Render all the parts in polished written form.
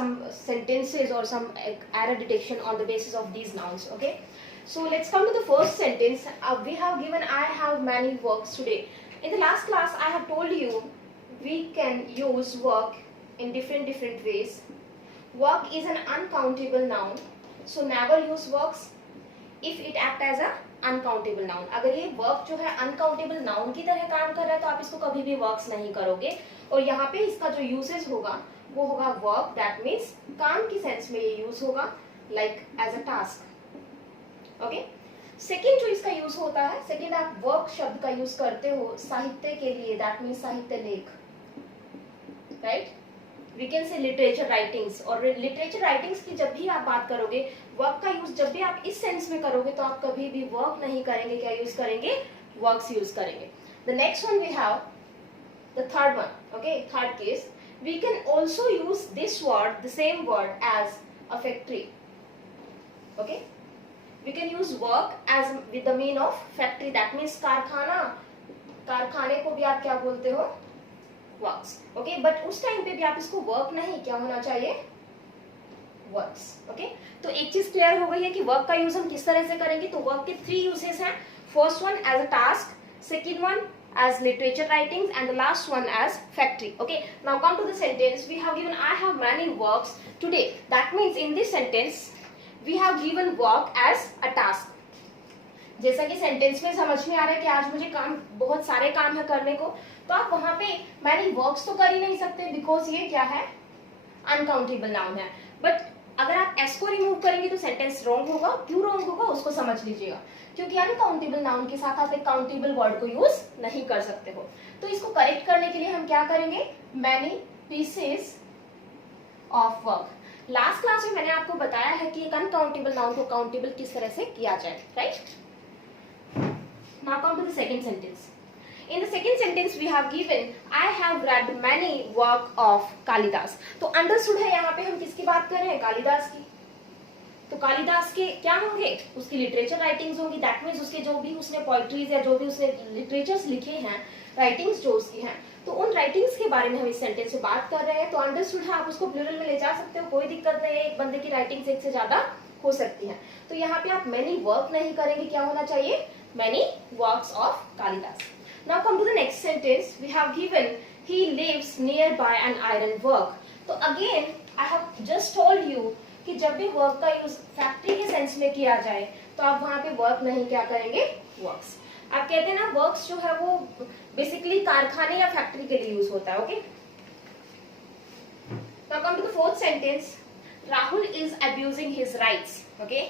some sentences or some error detection on the basis of these nouns. Okay, so let's come to the first sentence. We have given I have many works today. In the last class I have told you we can use work in different ways. Work is an uncountable noun, so never use works if it act as a uncountable noun. अगर ये work जो है uncountable noun की तरह काम कर रहा है तो आप इसको कभी भी वर्क्स नहीं करोगे. और यहाँ पे इसका जो यूसेज होगा वो होगा वर्क, दैट मीन्स काम की सेंस में ये यूज होगा, like as a task. Okay, second जो इसका यूज होता है, सेकेंड आप वर्क शब्द का यूज करते हो साहित्य के लिए, दैट मीन्स साहित्य लेख, right. We can say literature writings. और लिटरेचर राइटिंग्स की जब भी आप बात करोगे, वर्क का यूज जब भी आप इस सेंस में करोगे तो आप कभी भी वर्क नहीं करेंगे. क्या यूज करेंगे? वर्क्स यूज करेंगे. The next one we have the third one. Okay, third case, we can also use this word, the same word as a factory. Okay, we can use work as with the mean of factory, that means कारखाना. कारखाने को भी आप क्या बोलते हो? Works. Okay, but उस time पे भी आप इसको वर्क नहीं, क्या होना चाहिए? वर्क्स. ओके, तो एक चीज क्लियर हो गई है कि वर्क का यूज हम किस तरह से करेंगे. तो वर्क के 3 यूजेस हैं. First one as a task, second one as literature writings, and the last one as factory. Okay, now come to the sentence. We have given I have many works today. That means in this sentence we have given work as a task. जैसा कि sentence में समझ में आ रहा है कि आज मुझे काम, बहुत सारे काम है करने को, तो आप वहां पे मैनी वर्क्स तो कर ही नहीं सकते, बिकॉज ये क्या है? अनकाउंटेबल नाउन है. बट अगर आप एस को रिमूव करेंगे तो सेंटेंस रॉन्ग होगा. क्यों रॉन्ग होगा उसको समझ लीजिएगा, क्योंकि अनकाउंटेबल नाउन के साथ आप एक काउंटेबल वर्ड को यूज नहीं कर सकते हो. तो इसको करेक्ट करने के लिए हम क्या करेंगे? Many pieces of work. Last class में मैंने आपको बताया है कि एक अनकाउंटेबल नाउन को काउंटेबल किस तरह से किया जाए, right. Now come to the second sentence. In the second sentence we have given I have read many work of Kalidas. तो अंडरस्टूड है यहाँ पे हम किसकी बात कर रहे हैं? कालिदास की. तो कालिदास के क्या होंगे? उसकी लिटरेचर राइटिंग्स होंगी. दैट मीन्स उसके जो भी उसने पोइट्रीज या जो भी उसने लिटरेचर्स लिखे हैं, राइटिंग्स जो उसकी हैं, तो उन राइटिंग्स के बारे में हम इस सेंटेंस में बात कर रहे हैं. तो अंडरस्टूड है, आप उसको प्लूरल में ले जा सकते हो, कोई दिक्कत नहीं है. एक बंदे की राइटिंग्स एक से ज्यादा हो सकती है. तो यहाँ पे आप मैनी वर्क नहीं करेंगे, क्या होना चाहिए? Many works of Kalidas. Now come to the next sentence. We have given he lives nearby an iron work. तो again I have just told you कि जब भी वर्क का यूज फैक्ट्री के सेंस में किया जाए तो आप वहां पे वर्क नहीं क्या करेंगे? वर्क्स. आप कहते हैं ना वर्क्स जो है वो बेसिकली कारखाने या फैक्ट्री के लिए यूज होता है. Okay, now come to the fourth sentence. Rahul is abusing his rights. Okay,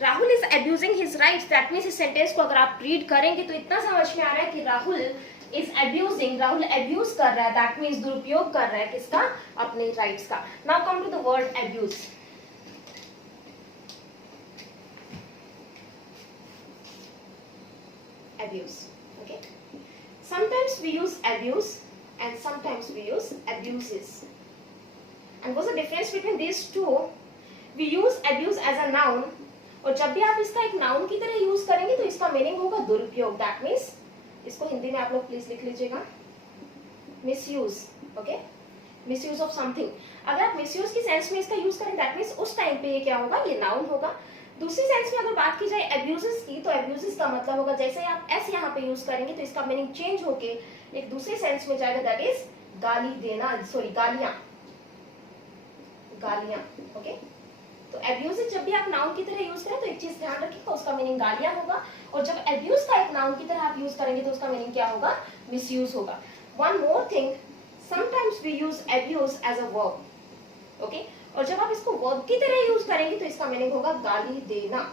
Rahul is abusing his rights. That means इस सेंटेंस को अगर आप रीड करेंगे तो इतना समझ में आ रहा है कि Rahul is abusing, Rahul abuse कर रहा है. दैट मीन्स दुरुपयोग कर रहा है किसका? अपने राइट्स का. Now come to the word abuse. Abuse. Okay, sometimes we use abuse and sometimes we use abuses. And what's the difference between this two? We use abuse as a noun, और जब भी आप इसका एक noun की तरह use करेंगे तो इसका मीनिंग होगा दुरुपयोग. दैट मीन्स इसको हिंदी में आप लोग प्लीज लिख लीजिएगा, misuse. Okay, misuse of something. अगर आप मिसयूज की सेंस में इसका यूज करें दैट मीन्स उस टाइम पे ये क्या होगा? ये नाउन होगा. दूसरी सेंस में अगर बात की जाए अब्यूजेस की, तो अब्यूजेस का मतलब होगा जैसे ही आप एस यहाँ पे यूज करेंगे तो इसका मीनिंग चेंज होके एक दूसरी सेंस में जाएगा, दैट इज गाली देना, सॉरी गालियां, गालियां. ओके, तो अब्यूज जब भी आप नाउन की तरह यूज करें तो एक चीज ध्यान रखिएगा, उसका मीनिंग गालियां होगा. और जब अब्यूज का एक नाउन की तरह आप यूज करेंगे तो उसका मीनिंग क्या होगा? मिसयूज होगा. One more thing, sometimes we use abuse as a verb. Okay, और जब आप इसको वर्ब की तरह यूज करेंगे तो इसका मीनिंग होगा गाली देना.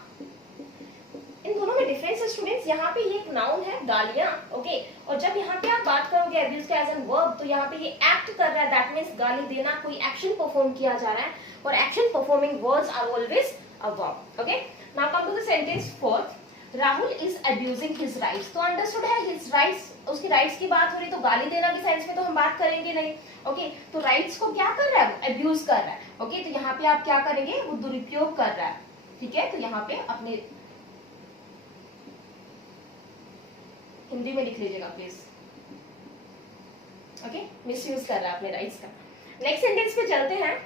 इन दोनों में डिफरेंस है स्टूडेंट्स. यहाँ पे ये एक नाउन है गालियां. ओके, और जब यहाँ पे आप बात करोगे अब्यूज का एज एन वर्ब तो यहाँ पे ये एक्ट कर रहा है. दैट मीन्स गाली देना, कोई एक्शन परफॉर्म किया जा रहा है, और action performing words are always a verb. Okay, now come to the sentence fourth. Rahul is abusing his rights. तो अंडरस्टूड है, हिज राइट्स, उसकी राइट्स की बात हो रही, तो गाली देना की सेंस में तो हम बात करेंगे नहीं. ओके, तो राइट्स को क्या कर रहा है? अब्यूज कर रहा है. ओके, तो यहाँ पे आप क्या करेंगे? वो दुरुपयोग कर रहा है. ठीक है, तो यहाँ पे अपने हिंदी में लिख लीजिएगा प्लीज. ओके, मिसयूज कर रहा है अपने राइट्स का. नेक्स्ट सेंटेंस पे चलते हैं.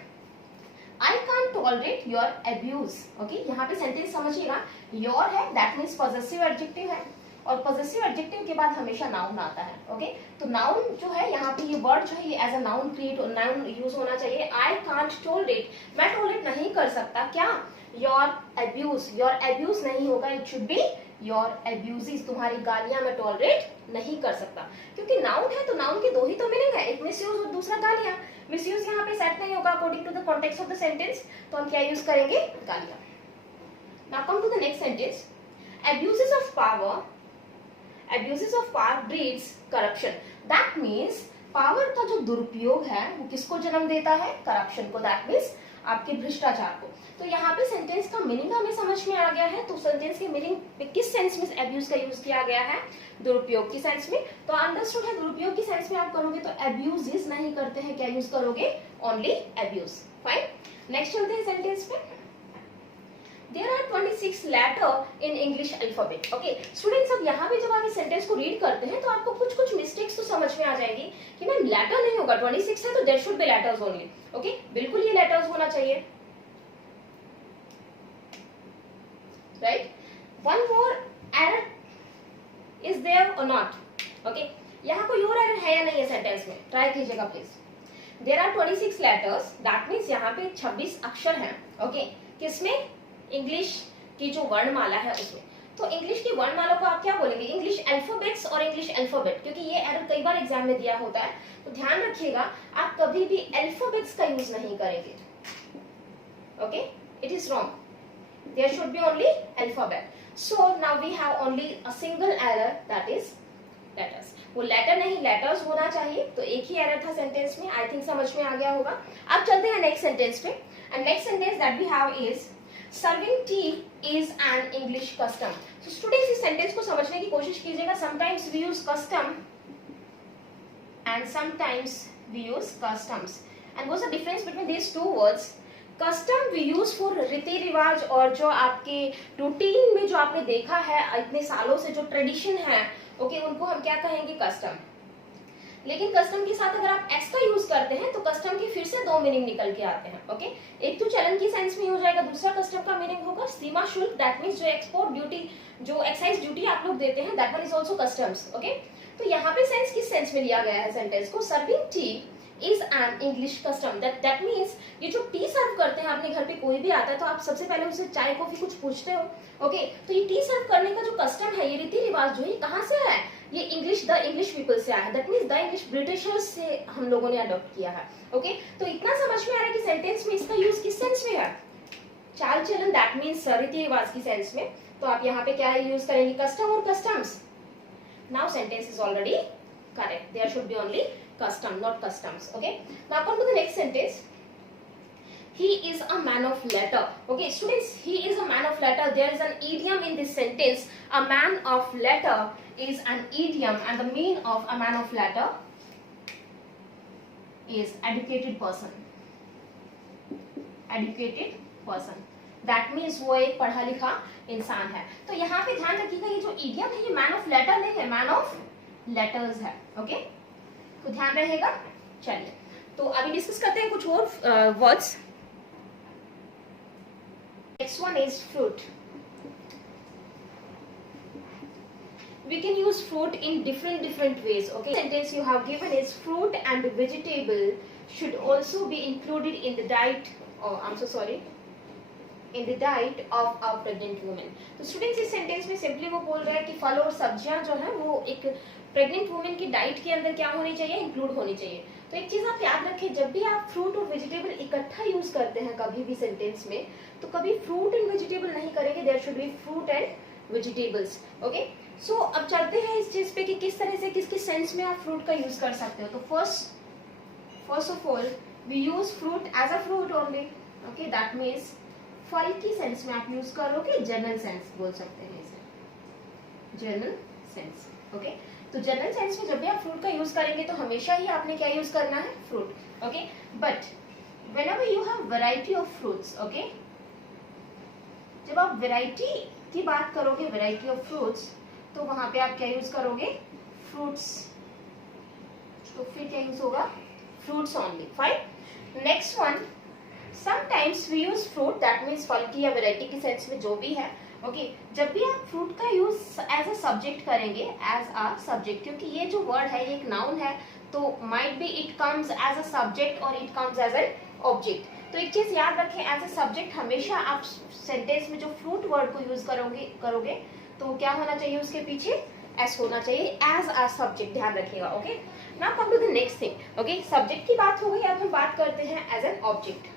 आई can't tolerate your abuse. Okay, यहाँ पे सेंटेंस समझिएगा, योर है दैट मीन्स पॉजेसिव एडजेक्टिव है, और पॉजेसिव एडजेक्टिव के बाद हमेशा नाउन आता है। ओके, तो नाउन जो है यहाँ पे ये वर्ड जो है ये as a noun create noun use होना चाहिए। आई कांट टॉलरेट, मैं टॉलरेट नहीं कर सकता क्या, योर अब्यूज, योर अब्यूज नहीं होगा, it should be your abuses, तुम्हारी गालियां मैं टॉलरेट नहीं कर सकता, क्योंकि नाउन है तो नाउन की दो ही तो मीनिंग है, एक मिसयूज और दूसरा गालियां। मिसयूज यहाँ पे सेट नहीं होगा according to the context of the sentence, तो हम क्या यूज करेंगे, गालियां। Now come to the next sentence, abuses of power breeds corruption, that means power का जो दुरुपयोग है वो किसको जन्म देता है, करप्शन को, दैट मीन्स आपके भ्रष्टाचार को। तो यहाँ पे सेंटेंस का मीनिंग हमें समझ में आ गया है, तो सेंटेंस के मीनिंग पे किस सेंस में एब्यूज का यूज किया गया है, दुरुपयोग की सेंस में। तो अंडरस्टूड है, दुरुपयोग की सेंस में आप करोगे तो एब्यूज नहीं करते हैं, क्या यूज करोगे, ओनली एब्यूज। फाइन, नेक्स्ट चलते हैं सेंटेंस पे। There are 26 letter in English alphabet. Okay, students, अब यहाँ पे जब आप इस सेंटेंस को रीड करते हैं तो आपको कुछ मिस्टेक्स तो समझ में आ जाएगी कि मैम लेटर नहीं होगा, 26 है तो there should be letters only. Okay, बिल्कुल ये लेटर्स होना चाहिए, right. One more error is there और नॉट। ओके, यहाँ कोई और एरर है या नहीं है सेंटेंस में, ट्राई कीजिएगा please. There are 26 letters, that means यहाँ पे 26 अक्षर हैं। ओके, किसमें, इंग्लिश की जो वर्णमाला है उसमें। तो इंग्लिश की वर्णमाला को आप क्या बोलेंगे, इंग्लिश अल्फाबेट्स और इंग्लिश अल्फाबेट, क्योंकि ये एरर कई बार एग्जाम में दिया होता है, तो ध्यान रखिएगा आप कभी भी अल्फाबेट्स का यूज नहीं करेंगे। Okay, it is wrong, there should be only alphabet. So now we have only a single error, that is letters. वो लेटर नहीं लेटर्स होना चाहिए, तो एक ही एरर था सेंटेंस में, आई थिंक समझ में आ गया होगा। अब चलते हैं नेक्स्ट सेंटेंस पे, and next sentence that we have is serving tea is an English custom. तो स्टूडेंट्स इस सेंटेंस को समझने की कोशिश कीजिएगा। Sometimes we use custom and sometimes we use customs, and what's the difference between these two words. Custom we use for रीति रिवाज, और जो आपके रूटीन में जो आपने देखा है इतने सालों से जो ट्रेडिशन है, ओके, उनको हम क्या कहेंगे, कस्टम। लेकिन कस्टम के साथ अगर आप एक्स का यूज करते हैं तो कस्टम की फिर से दो मीनिंग निकल के आते हैं। ओके, एक तो चलन की सेंस में हो जाएगा, दूसरा कस्टम का मीनिंग होगा सीमा शुल्क, दैट मींस जो एक्सपोर्ट ड्यूटी, जो एक्साइज ड्यूटी आप लोग देते हैं, that one is also customs. Okay, तो यहाँ पे सेंस किस सेंस में लिया गया है सेंटेंस को, serving tea is an English custom, that means ये जो टी सर्व करते हैं, अपने घर पे कोई भी आता है तो आप सबसे पहले उसे चाय कॉफी कुछ पूछते हो। ओके, तो ये टी सर्व करने का जो कस्टम है, ये रीति रिवाज जो है, कहाँ से है, ये इंग्लिश, द इंग्लिश पीपल से आया है, that means the English Britishers से हम लोगों ने अडॉप्ट किया है। ओके, तो इतना समझ में आ रहा है कि सेंटेंस में इसका यूज किस सेंस में है, चाल चलन, दैट मींस रीति रिवाज की सेंस में। तो आप यहाँ पे क्या यूज करेंगे, कस्टम और customs. Now sentence is already correct, there should be only custom, not customs. Okay, now come to the next sentence. He is a man of letter. Okay, students, he is a man of letter. There is an idiom in this sentence. A man of letter is an idiom, and the meaning of a man of letter is educated person. Educated person. That means वो एक पढ़ा लिखा इंसान है। तो यहाँ पे ध्यान रखिएगा, ये जो idiom है ये man of letter नहीं है, man of letters है। Okay, तो ध्यान रहेगा। चलिए, तो अभी डिस्कस करते हैं कुछ और words. Next one is fruit. We can use fruit in different ways. Okay, sentence you have given is fruit and vegetable should also be included in the diet. Oh, I'm so sorry. In the diet of a pregnant woman. तो students इस sentence में simply वो बोल रहे हैं कि फल और सब्जियां जो है वो एक प्रेग्नेंट वुमेन की डाइट के अंदर क्या होनी चाहिए, इंक्लूड होनी चाहिए। तो एक चीज आप याद रखें, जब भी आप फ्रूट और वेजिटेबल इकट्ठा यूज करते हैं कभी भी सेंटेंस में, तो कभी फ्रूट एंड वेजिटेबल नहीं करेंगे, there should be fruit and vegetables. Okay, so अब चलते हैं इस चीज पे कि किस तरह से किस किस सेंस में आप फ्रूट का यूज कर सकते हो। तो first of all we use fruit as a fruit only. Okay, that means फल की सेंस में आप यूज करोगे, जनरल सेंस बोल सकते हैं इसे, जनरल सेंस। ओके, तो जनरल सेंस में जब भी आप फ्रूट का यूज करेंगे तो हमेशा ही आपने क्या यूज करना है, fruit. Okay, but whenever you have variety of fruits, okay, जब आप वैरायटी की बात करोगे, वैरायटी ऑफ फ्रूट्स, तो वहां पे आप क्या यूज करोगे, फ्रूट्स। तो फिर क्या यूज होगा, fruits only. Fine, next one, sometimes we use fruit, that means फल की या वेराइटी की सेंस में जो भी है। ओके, जब भी आप फ्रूट का यूज एज अ सब्जेक्ट करेंगे, एज अ सब्जेक्ट, क्योंकि ये जो वर्ड है ये एक नाउन है, तो might be it comes as a subject और it comes as an object. तो एक चीज याद रखें, एज अ सब्जेक्ट हमेशा आप सेंटेंस में जो फ्रूट वर्ड को यूज करोगे तो क्या होना चाहिए उसके पीछे, एस होना चाहिए, एज अ सब्जेक्ट, ध्यान रखिएगा। Okay, now come to the next thing. Okay, subject की बात हो गई, अब हम बात करते हैं एज एन ऑब्जेक्ट।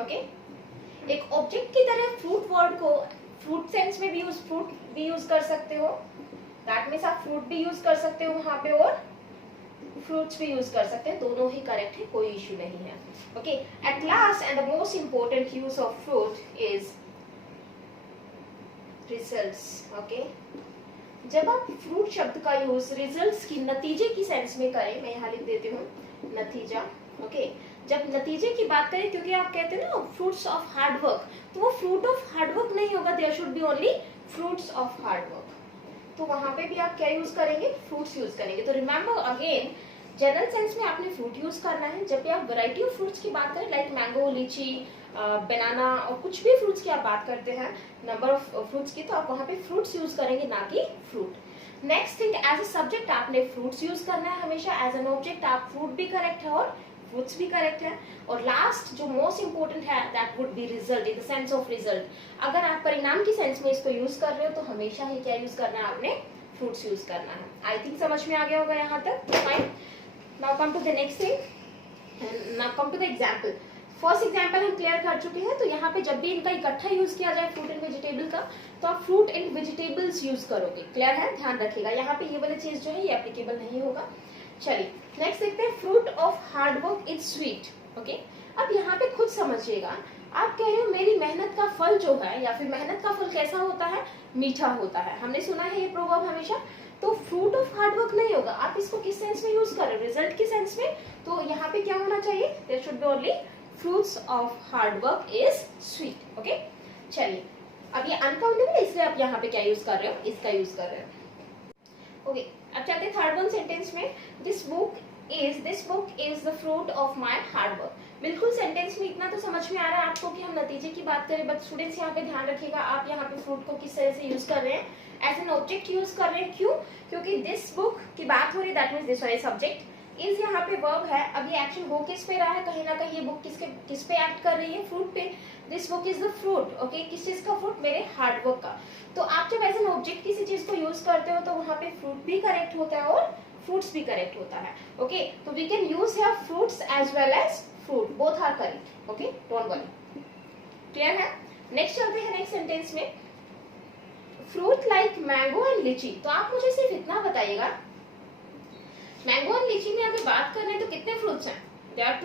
ओके, एक ऑब्जेक्ट की तरह फ्रूट वर्ड को फ्रूट सेंस में भी यूज कर सकते हो, दैट मीन्स आप फ्रूट भी यूज कर सकते हो वहां पे और फ्रूट्स भी यूज कर सकते हैं, दोनों ही करेक्ट है, कोई इश्यू नहीं है। Okay, at last and the most important use of fruit is results. Okay, जब आप फ्रूट शब्द का यूज रिजल्ट्स की, नतीजे की सेंस में करें, मैं यहाँ लिख देती हूँ नतीजा। ओके, जब नतीजे की बात करें, क्योंकि आप कहते हैं ना फ्रूट्स ऑफ हार्ड वर्क, तो वो फ्रूट ऑफ हार्ड वर्क नहीं होगा, there should be only fruits of hard work. तो वहां पे भी आप क्या यूज करेंगे, फ्रूट्स यूज करेंगे। तो रिमेंबर अगेन, जनरल सेंस में आपने फ्रूट यूज करना है। जब भी आप वैरायटी ऑफ फ्रूट्स की बात करें, लाइक मैंगो, लीची, बनाना और कुछ भी फ्रूट्स की आप बात करते हैं, नंबर ऑफ फ्रूट्स की, तो आप वहां पे फ्रूट्स यूज करेंगे, ना कि fruit. Next thing, as a subject आपने फ्रूट्स यूज करना है हमेशा, एज एन ऑब्जेक्ट आप फ्रूट भी करेक्ट है और फ्रूट्स भी करेक्ट है। और लास्ट जो मोस्ट इंपोर्टेंट है, that would be result, in the sense of result. अगर आप परिणाम की सेंस में इसको यूज कर रहे हो तो हमेशा ही क्या यूज करना है, आपने फ्रूट्स यूज करना है। आई थिंक समझ में आ गया होगा यहाँ तक, fine. Now come to the next thing, now come to the example. First example हम क्लियर कर चुके हैं, तो यहाँ पे जब भी इनका इकट्ठा यूज किया जाए फ्रूट एंड वेजिटेबल का, तो आप फ्रूट एंड वेजिटेबल्स यूज करोगे, क्लियर है, ध्यान रखिएगा। यहाँ पे ये वाली चीज जो है ये एप्लीकेबल नहीं होगा। चलिए नेक्स्ट देखते हैं, fruit of hard work is sweet. Okay, अब यहाँ पे खुद समझिएगा, आप कह रहे हो मेरी मेहनत का फल जो है, या फिर मेहनत का फल कैसा होता है, मीठा होता है, हमने सुना है ये प्रोवर्ब हमेशा। तो फ्रूट ऑफ हार्ड वर्क नहीं होगा, आप इसको किस सेंस में यूज कर रहे हो, रिजल्ट की सेंस में। तो यहाँ पे क्या होना चाहिए, there should be only fruits of hard work is sweet. Okay, चलिए अब ये अनकाउंटेबल है, इसलिए आप यहाँ पे क्या यूज कर रहे हो, इसका यूज कर रहे हो। ओके, अब चलते हैं थर्ड वन सेंटेंस में। This book is the fruit of my hard work. बिल्कुल सेंटेंस में इतना तो समझ में आ रहा है आपको कि हम नतीजे की बात करें, बट स्टूडेंट्स यहाँ पे ध्यान रखिएगा, आप यहाँ पे फ्रूट को किस तरह से यूज कर रहे हैं, एज एन ऑब्जेक्ट यूज कर रहे हैं। क्यों, क्योंकि दिस बुक की बात हो रही है, दैट मीन्स दिस वाला सब्जेक्ट, इज यहाँ पे वर्ब है। अब ये एक्शन हो किस पे रहा है, कहीं ना कहीं ये बुक किस पे एक्ट कर रही है, फ्रूट पे। This book is the fruit. Okay, किस चीज का फ्रूट, मेरे हार्ड वर्क का। तो आप जब एज एन ऑब्जेक्ट किसी चीज को यूज करते हो तो वहां पे फ्रूट भी करेक्ट होता है और फ्रूट्स भी करेक्ट होता है। ओके, तो we can use here fruits as well as fruit, both are correct. Okay, don't worry, clear है। नेक्स्ट चलते हैं नेक्स्ट सेंटेंस में, fruit like mango and lychee. तो आप मुझे सिर्फ इतना बताइएगा, मैंगो एंड लीची में अगर बात कर रहे हैं तो कितने फ्रूट्स हैं, there are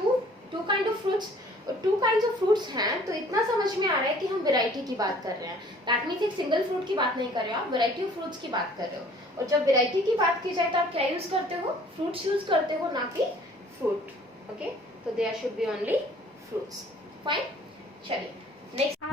two kind of fruits, two kinds of fruits हैं। तो इतना समझ में आ रहा है कि हम वैरायटी की बात कर रहे हैं, दैट मीन्स एक सिंगल फ्रूट की बात नहीं कर रहे हो, आप वैरायटी ऑफ फ्रूट्स की बात कर रहे हो। और जब वैरायटी की बात की जाए तो आप क्या यूज करते हो, फ्रूट्स यूज करते हो, ना कि फ्रूट। ओके, तो there should be only fruits, fine. चलिए नेक्स्ट,